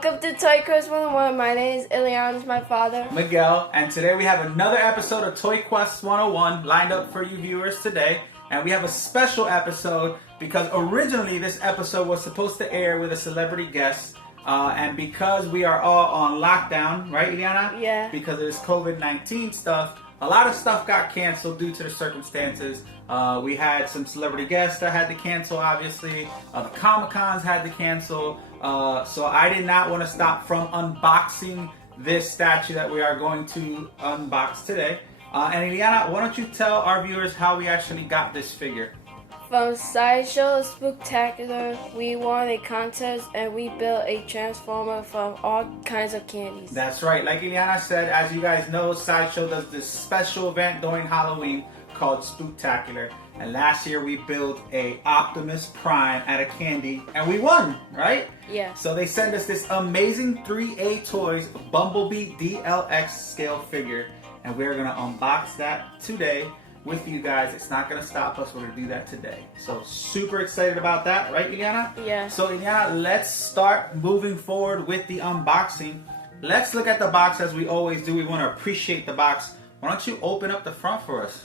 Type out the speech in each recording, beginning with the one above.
Welcome to Toyquest101. My name is Ileana, my father. Miguel, and today we have another episode of Toyquest101 lined up for you viewers today. And we have a special episode because originally this episode was supposed to air with a celebrity guest. And because we are all on lockdown, right, Ileana? Yeah. Because of this COVID-19 stuff, a lot of stuff got canceled due to the circumstances. We had some celebrity guests that had to cancel, obviously. The Comic-Cons had to cancel. So I did not want to stop from unboxing this statue that we are going to unbox today. And Ileana, why don't you tell our viewers how we actually got this figure? From Sideshow Spooktacular, we won a contest and we built a transformer from all kinds of candies. That's right. Like Ileana said, as you guys know, Sideshow does this special event during Halloween called Spooktacular. And last year we built a Optimus Prime out of candy and we won, right? Yeah. So they sent us this amazing 3A Toys Bumblebee DLX Scale Figure. And we're going to unbox that today with you guys. It's not going to stop us. We're going to do that today. So super excited about that, right, Ileana? Yeah. So Ileana, let's start moving forward with the unboxing. Let's look at the box as we always do. We want to appreciate the box. Why don't you open up the front for us?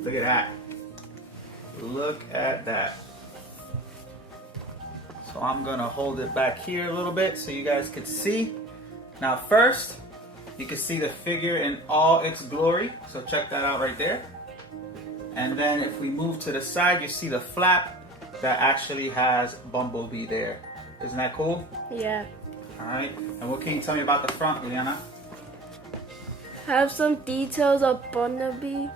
Look at that. Look at that. So I'm going to hold it back here a little bit so you guys can see. Now first, you can see the figure in all its glory. So check that out right there. And then if we move to the side, you see the flap that actually has Bumblebee there. Isn't that cool? Yeah. Alright. And what can you tell me about the front, Ileana? Have some details of Bumblebee.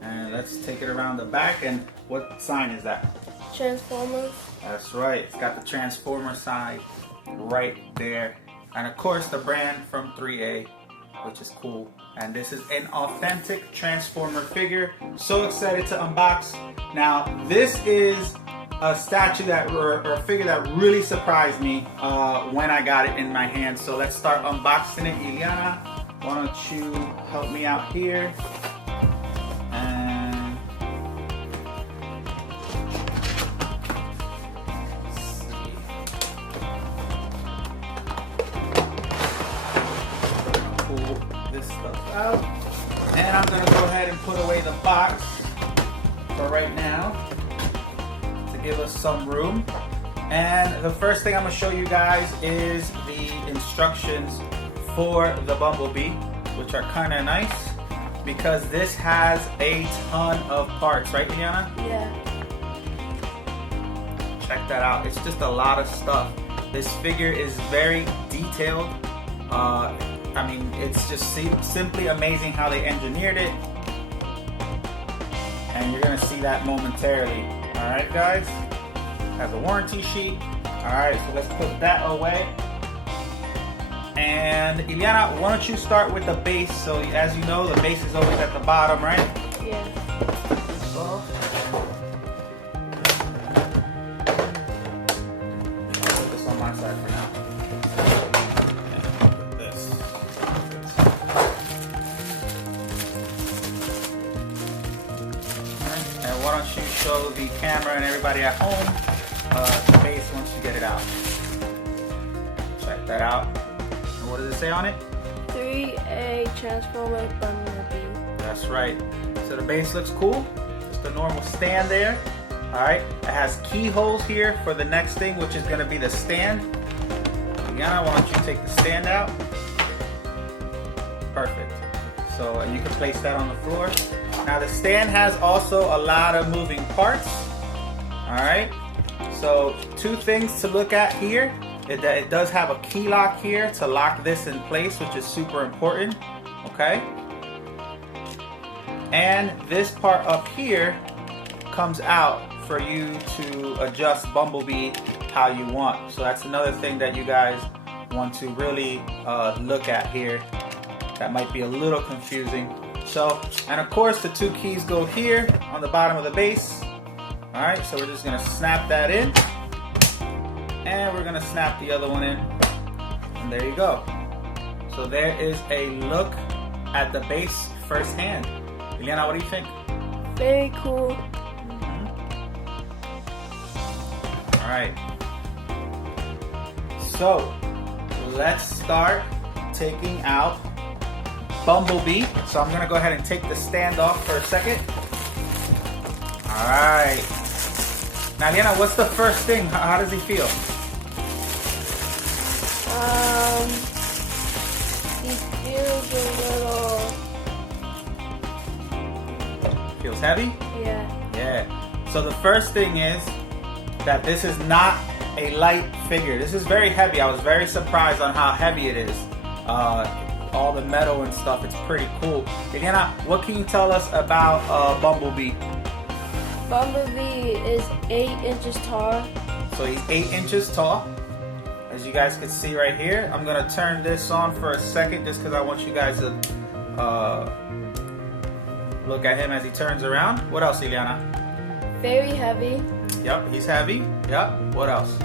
And let's take it around the back. And what sign is that? Transformers. That's right. It's got the Transformer side right there. And of course the brand from 3A, which is cool. And this is an authentic Transformer figure. So excited to unbox. Now this is a statue that, or a figure that really surprised me when I got it in my hands. So let's start unboxing it. Ileana, why don't you help me out here? And pull this stuff out, and I'm gonna go ahead and put away the box for right now to give us some room. And the first thing I'm gonna show you guys is the instructions for the Bumblebee, which are kind of nice because this has a ton of parts, right, Ileana? Yeah. Check that out. It's just a lot of stuff. This figure is very detailed. I mean, it's just simply amazing how they engineered it. And you're gonna see that momentarily. All right, guys? Has a warranty sheet. All right, so let's put that away. And Ileana, why don't you start with the base? So as you know, the base is always at the bottom, right? Yeah. So, I'll put this on my side for now. And put this. Alright, and why don't you show the camera and everybody at home the base once you get it out. Check that out. And what does it say on it? 3A Transformer Bumblebee. That's right. So the base looks cool. Just a normal stand there. Alright. It has keyholes here for the next thing, which is going to be the stand. Ileana, why don't you take the stand out? Perfect. So you can place that on the floor. Now the stand has also a lot of moving parts. Alright. So two things to look at here. It does have a key lock here to lock this in place, which is super important. Okay. And this part up here comes out for you to adjust Bumblebee how you want. So that's another thing that you guys want to really look at here. That might be a little confusing. So, and of course the two keys go here on the bottom of the base. All right, so we're just gonna snap that in. And we're gonna snap the other one in. And there you go. So there is a look at the base firsthand. Ileana, what do you think? Very cool. right. So let's start taking out Bumblebee. So I'm gonna go ahead and take the stand off for a second. All right. Now, Liana, what's the first thing? How does he feel? He feels a little. Feels heavy? Yeah. Yeah. So the first thing is that this is not a light figure. This is very heavy. I was very surprised on how heavy it is. All the metal and stuff, it's pretty cool. Eliana, what can you tell us about Bumblebee? Bumblebee is 8 inches tall. So he's 8 inches tall. As you guys can see right here. I'm gonna turn this on for a second just because I want you guys to look at him as he turns around. What else, Eliana? Very heavy. Yep, he's heavy. Yep, what else?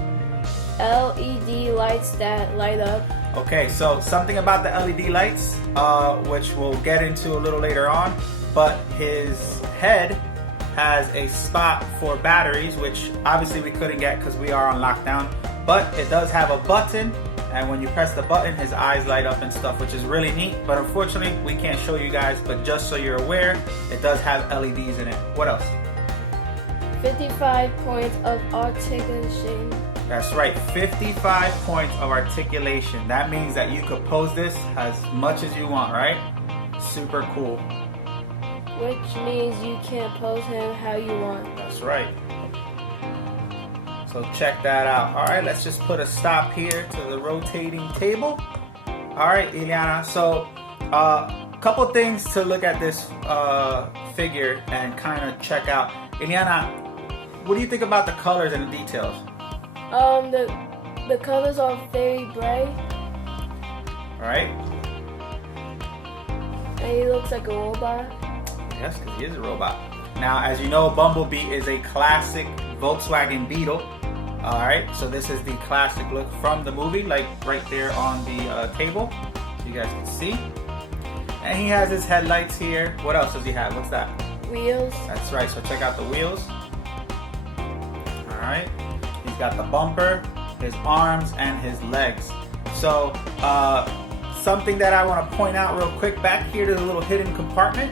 LED lights that light up. Okay, so something about the LED lights, which we'll get into a little later on, but his head has a spot for batteries, which obviously we couldn't get because we are on lockdown, but it does have a button, and when you press the button, his eyes light up and stuff, which is really neat, but unfortunately, we can't show you guys, but just so you're aware, it does have LEDs in it. What else? 55 points of articulation. That's right, 55 points of articulation. That means that you could pose this as much as you want, right? Super cool. Which means you can pose him how you want. That's right. So check that out. All right, let's just put a stop here to the rotating table. All right, Eliana. So a couple things to look at this figure and kind of check out. Eliana, what do you think about the colors and the details? The colors are very bright. All right. And he looks like a robot. Yes, because he is a robot. Now, as you know, Bumblebee is a classic Volkswagen Beetle. All right, so this is the classic look from the movie, like right there on the table, so you guys can see. And he has his headlights here. What else does he have? What's that? Wheels. That's right, so check out the wheels. All right, he's got the bumper, his arms, and his legs. So something that I want to point out real quick, back here to the little hidden compartment.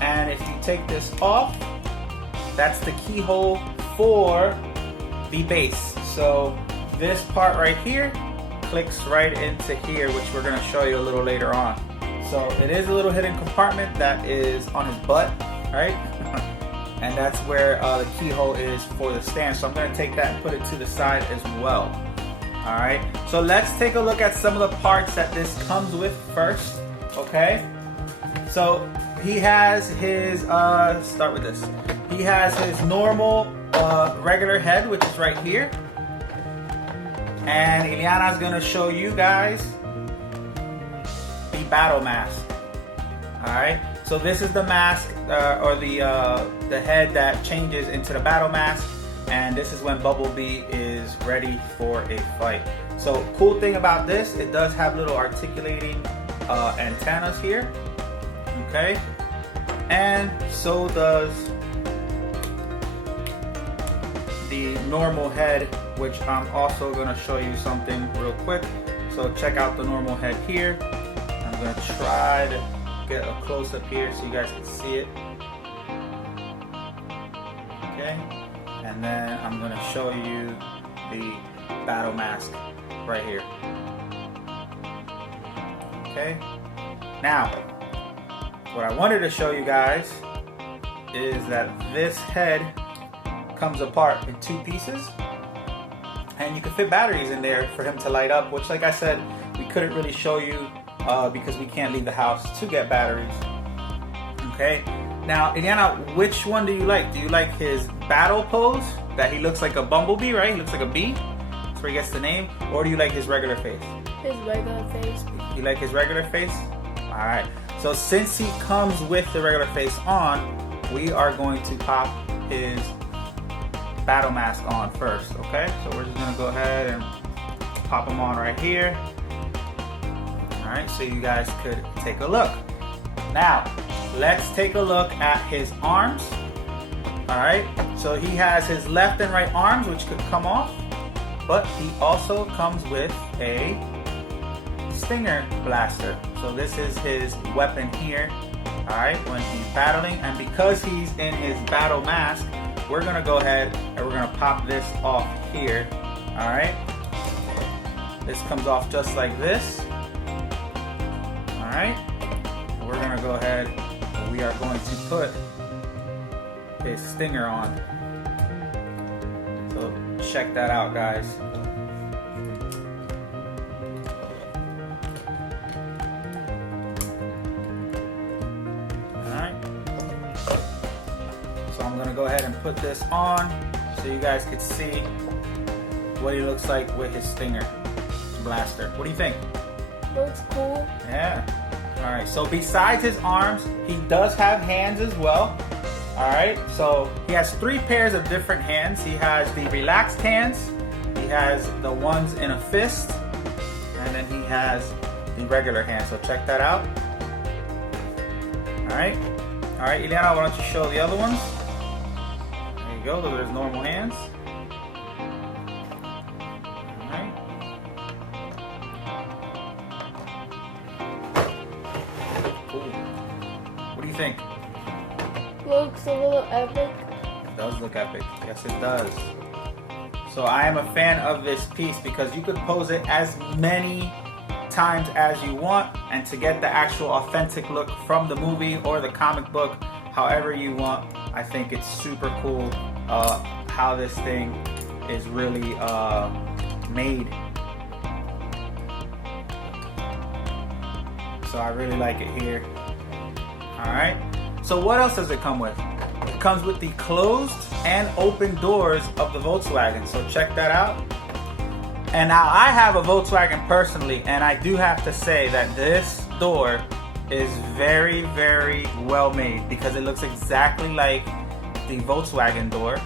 And if you take this off, that's the keyhole for the base. So this part right here clicks right into here, which we're going to show you a little later on. So it is a little hidden compartment that is on his butt, right? And that's where the keyhole is for the stand. So I'm going to take that and put it to the side as well. All right, so let's take a look at some of the parts that this comes with first, okay? So he has his, start with this. He has his normal regular head, which is right here. And Eliana's gonna show you guys the battle mask. All right, so this is the mask, or the head that changes into the battle mask. And this is when Bumblebee is ready for a fight. So cool thing about this, it does have little articulating antennas here. Okay, and so does the normal head, which I'm also going to show you something real quick. So check out the normal head here. I'm going to try to get a close up here so you guys can see it. Okay, and then I'm going to show you the battle mask right here. Okay, now what I wanted to show you guys is that this head comes apart in 2 pieces, and you can fit batteries in there for him to light up, which, like I said, we couldn't really show you because we can't leave the house to get batteries. Okay, now Eliana, which one do you like? Do you like his battle pose that he looks like a bumblebee, right? He looks like a bee, that's where he gets the name. Or do you like his regular face? His regular face. You like his regular face? All right, so since he comes with the regular face on, we are going to pop his battle mask on first, okay? So we're just gonna go ahead and pop him on right here. All right, so you guys could take a look. Now, let's take a look at his arms. Alright, so he has his left and right arms, which could come off, but he also comes with a stinger blaster. So this is his weapon here, alright, when he's battling. And because he's in his battle mask, we're gonna go ahead and we're gonna pop this off here. Alright, this comes off just like this. Alright, we're gonna go ahead and we are going to put his stinger on. So check that out, guys. Alright, so I'm gonna go ahead and put this on so you guys can see what he looks like with his stinger blaster. What do you think? Looks cool. Yeah. Alright, so besides his arms, he does have hands as well. Alright, so he has 3 pairs of different hands. He has the relaxed hands, he has the ones in a fist, and then he has the regular hands. So check that out. Alright. Alright, Ileana, why don't you show the other ones? There you go, those are his normal hands. Alright. Cool. What do you think? Looks a little epic. It does look epic. Yes, it does. So I am a fan of this piece because you could pose it as many times as you want, and to get the actual authentic look from the movie or the comic book, however you want. I think it's super cool how this thing is really made. So I really like it here. Alright, so what else does it come with? It comes with the closed and open doors of the Volkswagen, so check that out. And now I have a Volkswagen personally, and I do have to say that this door is very, very well made because it looks exactly like the Volkswagen door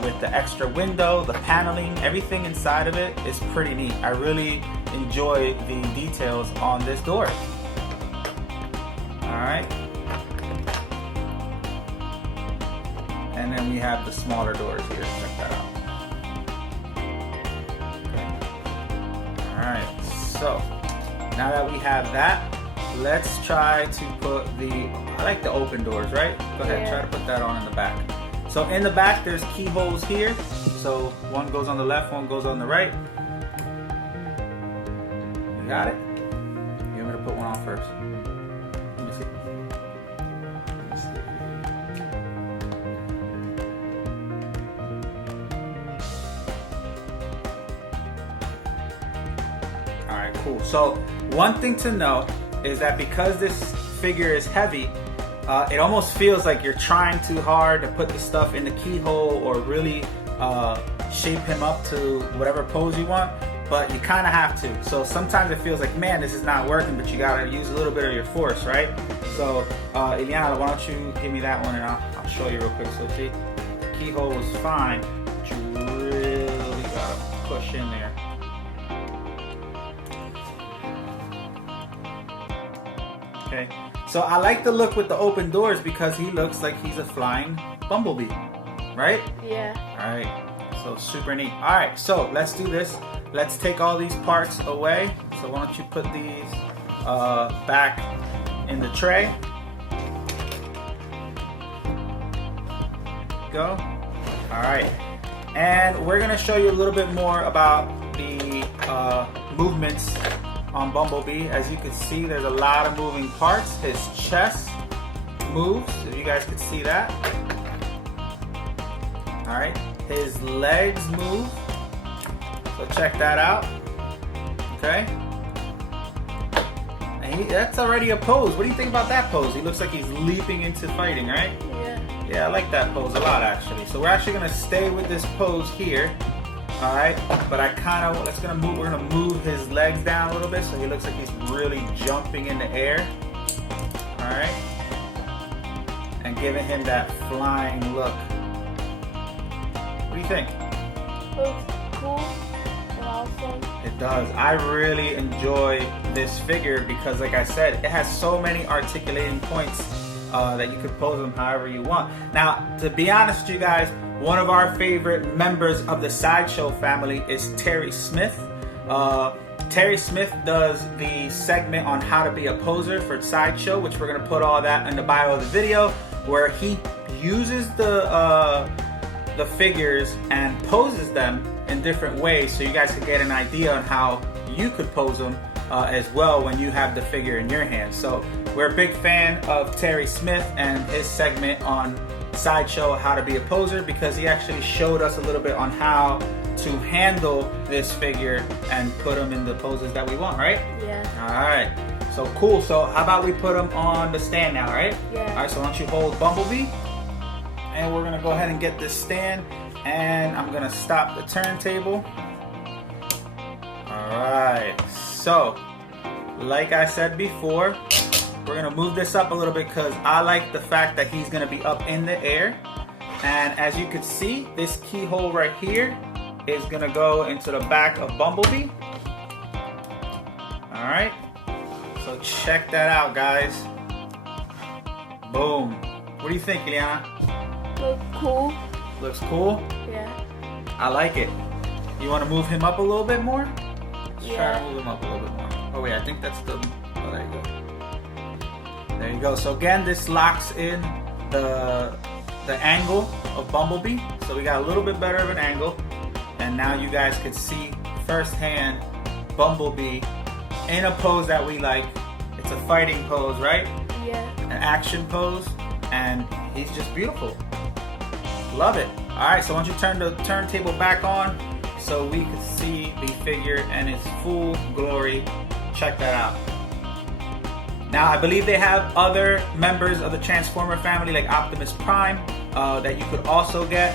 with the extra window, the paneling, everything inside of it is pretty neat. I really enjoy the details on this door. Alright. And then we have the smaller doors here. Check that out. Alright, so now that we have that, let's try to put I like the open doors, right? Go ahead, try to put that on in the back. So in the back, there's keyholes here. So one goes on the left, one goes on the right. You got it? You want me to put one on first? Let me see. Let me see. Alright, cool. So one thing to know is that because this figure is heavy, it almost feels like you're trying too hard to put the stuff in the keyhole or really shape him up to whatever pose you want, but you kind of have to. So sometimes it feels like, man, this is not working, but you gotta use a little bit of your force, right? So Ileana, why don't you give me that one and I'll show you real quick. So see, the keyhole was fine, but you really gotta push in there. Okay, so I like the look with the open doors because he looks like he's a flying bumblebee, right? Yeah. Alright, so super neat. Alright, so let's do this. Let's take all these parts away. So why don't you put these back in the tray. Go. Alright, and we're going to show you a little bit more about the movements on Bumblebee. As you can see, there's a lot of moving parts. His chest moves, if you guys can see that. Alright, his legs move, so check that out. Okay, and that's already a pose. What do you think about that pose? He looks like he's leaping into fighting, right? Yeah. Yeah, I like that pose a lot actually. So we're actually gonna stay with this pose here. Alright, but we're gonna move his legs down a little bit so he looks like he's really jumping in the air. Alright, and giving him that flying look. What do you think? Looks cool and awesome. It does. I really enjoy this figure because, like I said, it has so many articulating points that you could pose them however you want. Now, to be honest with you guys, one of our favorite members of the Sideshow family is Terry Smith. Terry Smith does the segment on how to be a poser for Sideshow, which we're going to put all that in the bio of the video, where he uses the figures and poses them in different ways, so you guys can get an idea on how you could pose them as well when you have the figure in your hand. So we're a big fan of Terry Smith and his segment on Sideshow how to be a poser, because he actually showed us a little bit on how to handle this figure and put them in the poses that we want, right? Yeah. Alright, so cool. So how about we put them on the stand now, right? Yeah. Alright, so why don't you hold Bumblebee, and we're gonna go ahead and get this stand, and I'm gonna stop the turntable. Alright, so like I said before, we're gonna move this up a little bit because I like the fact that he's gonna be up in the air. And as you can see, this keyhole right here is gonna go into the back of Bumblebee. Alright, so check that out, guys. Boom. What do you think, Ileana? Look cool. Looks cool? Yeah. I like it. You wanna move him up a little bit more? Let's try Yeah. to move him up a little bit more. Oh wait, I think that's the, oh there you go. There you go. So again, this locks in the angle of Bumblebee. So we got a little bit better of an angle. And now you guys can see firsthand Bumblebee in a pose that we like. It's a fighting pose, right? Yeah. An action pose. And he's just beautiful. Love it. Alright, so why don't you turn the turntable back on so we can see the figure in its full glory. Check that out. Now, I believe they have other members of the Transformer family like Optimus Prime that you could also get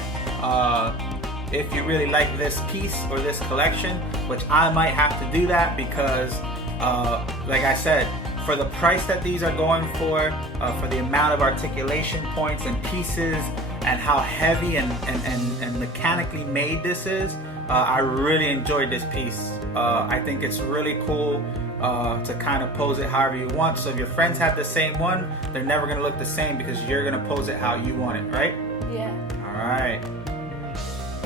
if you really like this piece or this collection, which I might have to do that because, like I said, for the price that these are going for the amount of articulation points and pieces and how heavy and mechanically made this is, I really enjoyed this piece. I think it's really cool to kind of pose it however you want. So if your friends have the same one, they're never going to look the same because you're going to pose it how you want it, right? Yeah. Alright.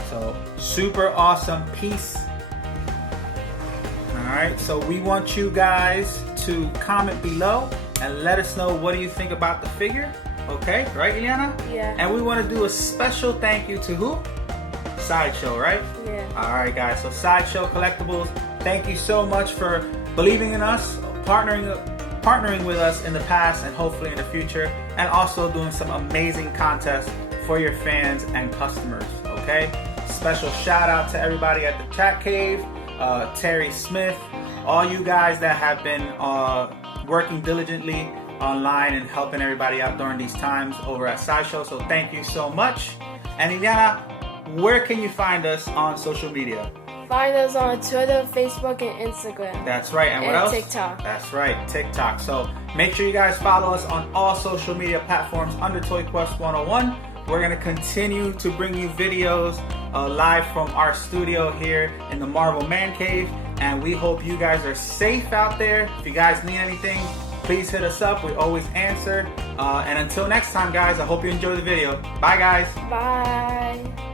So, super awesome piece. Alright, so we want you guys to comment below and let us know what do you think about the figure. Okay, right, Ileana? Yeah. And we want to do a special thank you to who? Sideshow, right? Yeah. Alright guys, so Sideshow Collectibles, thank you so much for believing in us, partnering with us in the past and hopefully in the future, and also doing some amazing contests for your fans and customers, okay? Special shout out to everybody at the Chat Cave, Terry Smith, all you guys that have been working diligently online and helping everybody out during these times over at Sideshow, so thank you so much. And Ileana, where can you find us on social media? Find us on Twitter, Facebook, and Instagram. That's right. And what else? TikTok. That's right, TikTok. So make sure you guys follow us on all social media platforms under Toyquest101. We're going to continue to bring you videos live from our studio here in the Marvel Man Cave. And we hope you guys are safe out there. If you guys need anything, please hit us up. We always answer. And until next time, guys, I hope you enjoy the video. Bye, guys. Bye.